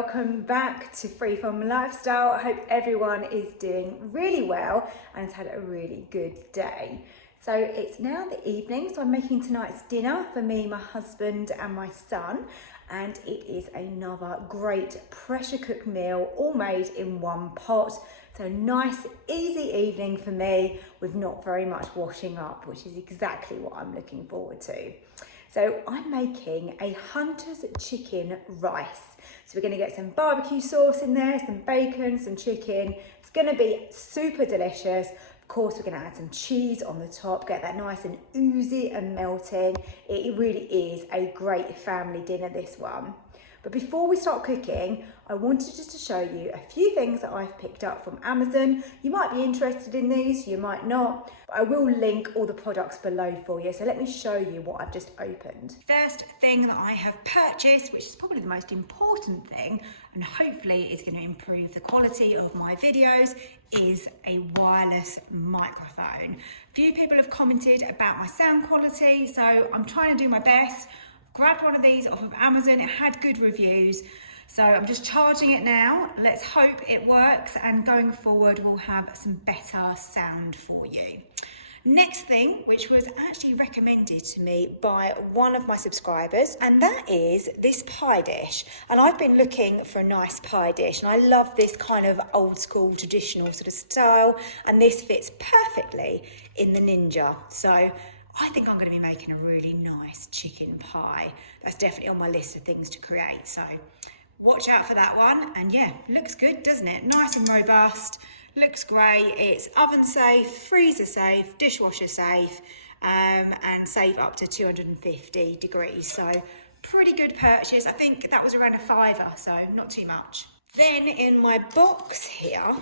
welcome back to Freeform Lifestyle. I hope everyone is doing really well and has had a really good day. So it's now the evening, so I'm making tonight's dinner for me, my husband and my son, and it is another great pressure cooked meal all made in one pot. So nice easy evening for me with not very much washing up, which is exactly what I'm looking forward to. So I'm making a Hunter's chicken rice. So we're going to get some barbecue sauce in there, some bacon, some chicken. It's going to be super delicious. Of course, we're going to add some cheese on the top, get that nice and oozy and melting. It really is a great family dinner, this one. But before we start cooking, I wanted just to show you a few things that I've picked up from Amazon. You might be interested in these, you might not, but I will link all the products below for you. So let me show you what I've just opened. First thing that I have purchased, which is probably the most important thing, and hopefully is going to improve the quality of my videos, is a wireless microphone. A few people have commented about my sound quality, so I'm trying to do my best. Grabbed one of these off of Amazon, it had good reviews, so I'm just charging it now. Let's hope it works, and going forward we'll have some better sound for you. Next thing, which was actually recommended to me by one of my subscribers, and that is this pie dish. And I've been looking for a nice pie dish, and I love this kind of old school traditional sort of style, and this fits perfectly in the Ninja. So I think I'm going to be making a really nice chicken pie. That's definitely on my list of things to create. So watch out for that one. And yeah, looks good, doesn't it? Nice and robust. Looks great. It's oven safe, freezer safe, dishwasher safe, and safe up to 250 degrees. So pretty good purchase. I think that was around a £5, so not too much. Then in my box here,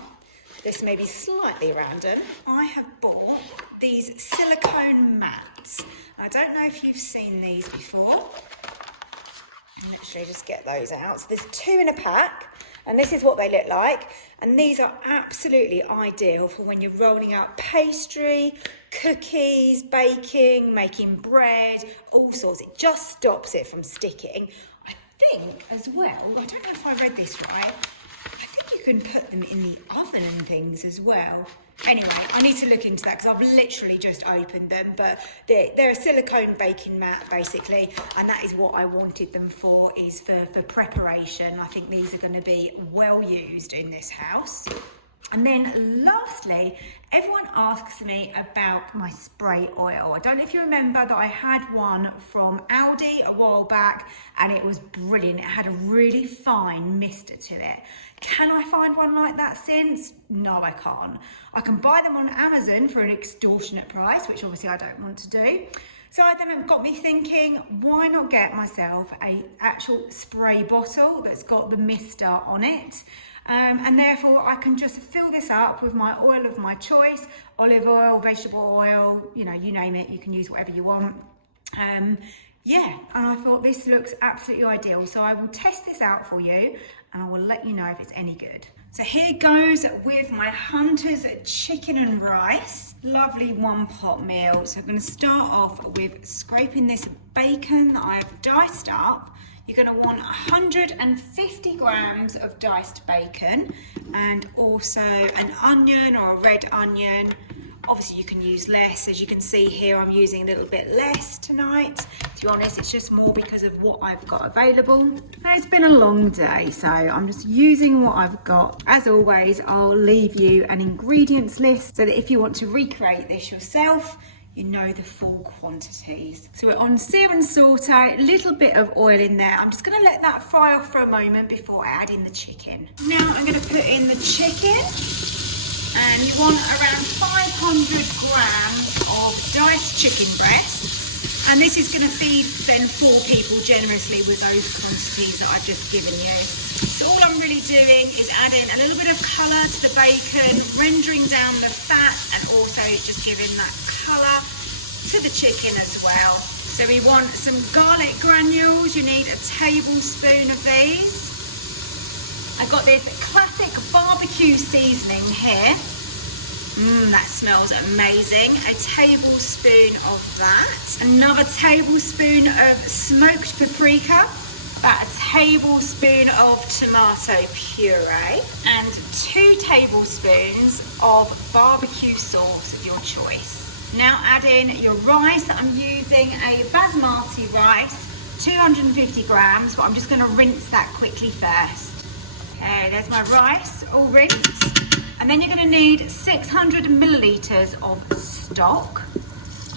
this may be slightly random, I have bought these silicone mats. I don't know if you've seen these before. I'll literally just get those out. So there's 2 in a pack, and this is what they look like. And these are absolutely ideal for when you're rolling out pastry, cookies, baking, making bread, all sorts. It just stops it from sticking. I think as well, I don't know if I read this right, you can put them in the oven and things as well. Anyway, I need to look into that because I've literally just opened them, but they're a silicone baking mat basically, and that is what I wanted them for, is for preparation. I think these are going to be well used in this house. And then lastly, everyone asks me about my spray oil. I don't know if you remember that I had one from Aldi a while back, and it was brilliant. It had a really fine mist to it. Can I find one like that since? No, I can't. I can buy them on Amazon for an extortionate price, which obviously I don't want to do. So then it got me thinking, why not get myself an actual spray bottle that's got the mister on it? And therefore I can just fill this up with my oil of my choice, olive oil, vegetable oil, you know, you name it, you can use whatever you want. Yeah, and I thought this looks absolutely ideal. So I will test this out for you and I will let you know if it's any good. So here goes with my Hunter's chicken and rice. Lovely one pot meal. So I'm going to start off with scraping this bacon that I have diced up. You're going to want 150 grams of diced bacon, and also an onion or a red onion. Obviously you can use less. As you can see here, I'm using a little bit less tonight. To be honest, it's just more because of what I've got available. Now, it's been a long day, so I'm just using what I've got. As always, I'll leave you an ingredients list so that if you want to recreate this yourself, you know the full quantities. So we're on sear and saute, a little bit of oil in there. I'm just going to let that fry off for a moment before I add in the chicken. Now I'm going to put in the chicken, and you want around 500 grams of diced chicken breast. And this is going to feed then 4 people generously with those quantities that I've just given you. So all I'm really doing is adding a little bit of colour to the bacon, rendering down the fat, and also just giving that colour to the chicken as well. So we want some garlic granules. You need a tablespoon of these. I've got this classic barbecue seasoning here. That smells amazing. A tablespoon of that. Another tablespoon of smoked paprika. About a tablespoon of tomato puree and 2 tablespoons of barbecue sauce of your choice. Now add in your rice. I'm using a basmati rice, 250 grams, but I'm just going to rinse that quickly first. Okay, there's my rice all rinsed. And then you're going to need 600 millilitres of stock.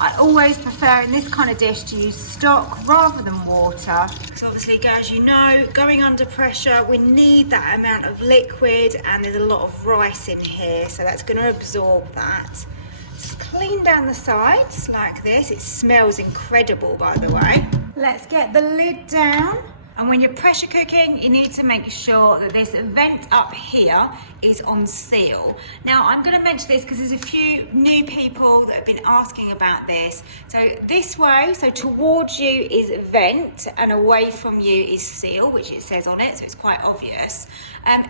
I always prefer in this kind of dish to use stock rather than water. So obviously, as you know, going under pressure, we need that amount of liquid, and there's a lot of rice in here, so that's going to absorb that. Just clean down the sides like this. It smells incredible, by the way. Let's get the lid down. And when you're pressure cooking, you need to make sure that this vent up here is on seal. Now, I'm going to mention this because there's a few new people that have been asking about this. So this way, so towards you is vent and away from you is seal, which it says on it, so it's quite obvious.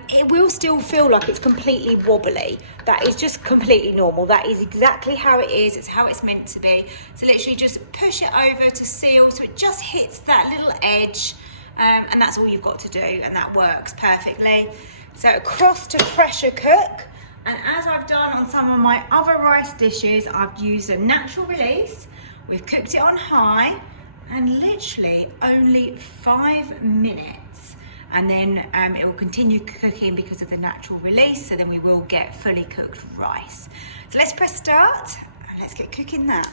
It will still feel like it's completely wobbly. That is just completely normal. That is exactly how it is. It's how it's meant to be. So literally just push it over to seal so it just hits that little edge. And that's all you've got to do, and that works perfectly. So across to pressure cook, and as I've done on some of my other rice dishes, I've used a natural release. We've cooked it on high and literally only 5 minutes, and then it will continue cooking because of the natural release, so then we will get fully cooked rice. So let's press start and let's get cooking that.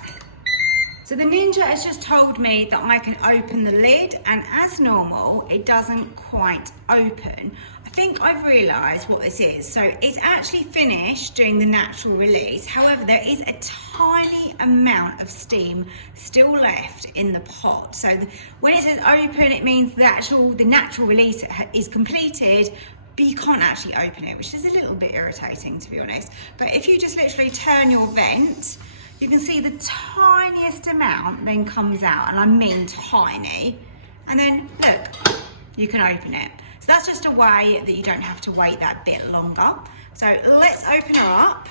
So the Ninja has just told me that I can open the lid, and as normal, it doesn't quite open. I think I've realised what this is. So it's actually finished doing the natural release. However, there is a tiny amount of steam still left in the pot. So when it says open, it means the natural release is completed, but you can't actually open it, which is a little bit irritating, to be honest. But if you just literally turn your vent, you can see the tiniest amount then comes out, and I mean tiny. And then look, you can open it. So that's just a way that you don't have to wait that bit longer. So let's open her up.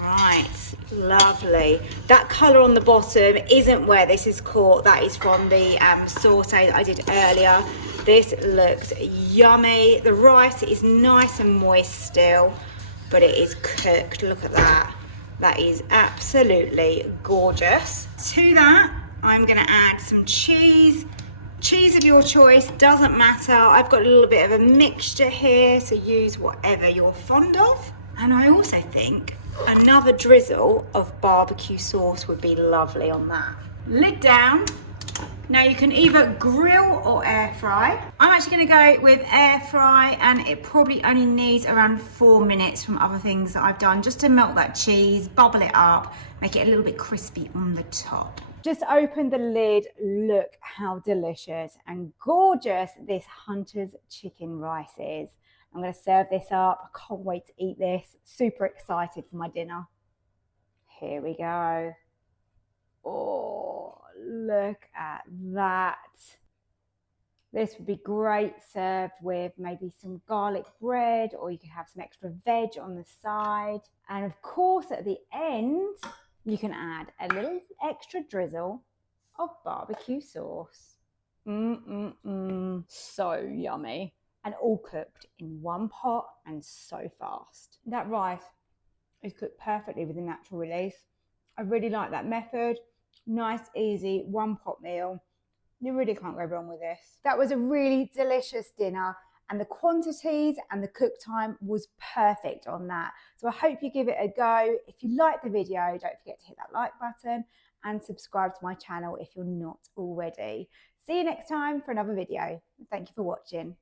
Right, lovely. That colour on the bottom isn't where this is caught. That is from the saute that I did earlier. This looks yummy. The rice is nice and moist still, but it is cooked. Look at that. That is absolutely gorgeous. To that, I'm going to add some cheese. Cheese of your choice, doesn't matter. I've got a little bit of a mixture here, so use whatever you're fond of. And I also think another drizzle of barbecue sauce would be lovely on that. Lid down. Now you can either grill or air fry. I'm actually going to go with air fry, and it probably only needs around 4 minutes from other things that I've done, just to melt that cheese, bubble it up, make it a little bit crispy on the top. Just opened the lid. Look how delicious and gorgeous this Hunter's chicken rice is. I'm going to serve this up. I can't wait to eat this. Super excited for my dinner. Here we go. Oh, look at that. This would be great served with maybe some garlic bread, or you could have some extra veg on the side. And of course, at the end, you can add a little extra drizzle of barbecue sauce. So yummy. And all cooked in one pot, and so fast. That rice is cooked perfectly with the natural release. I really like that method. Nice, easy, one pot meal. You really can't go wrong with this. That was a really delicious dinner, and the quantities and the cook time was perfect on that. So I hope you give it a go. If you like the video, don't forget to hit that like button and subscribe to my channel if you're not already. See you next time for another video. Thank you for watching.